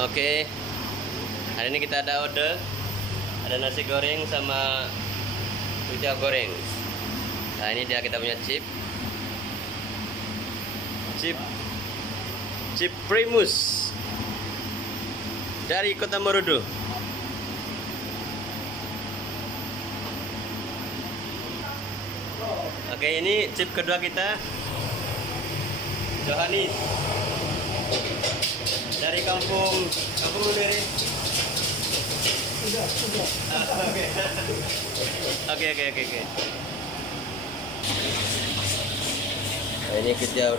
Oke, hari ini kita ada order, ada nasi goreng sama kucing goreng. Nah ini dia kita punya chip Primus dari Kota Marudu. Oke, ini chip kedua kita, Johanis dari kampung Mundiri. Oke. Nah, ini kita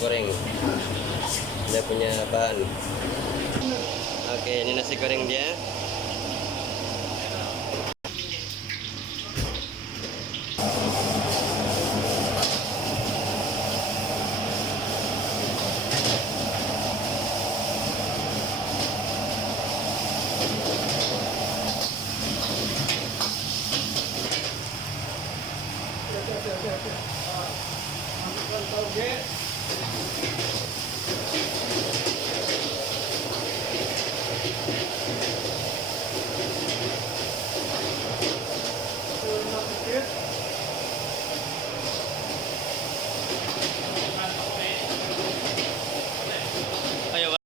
goreng. Dia punya bahan. Oke, ini nasi goreng dia. Masukkan tauge.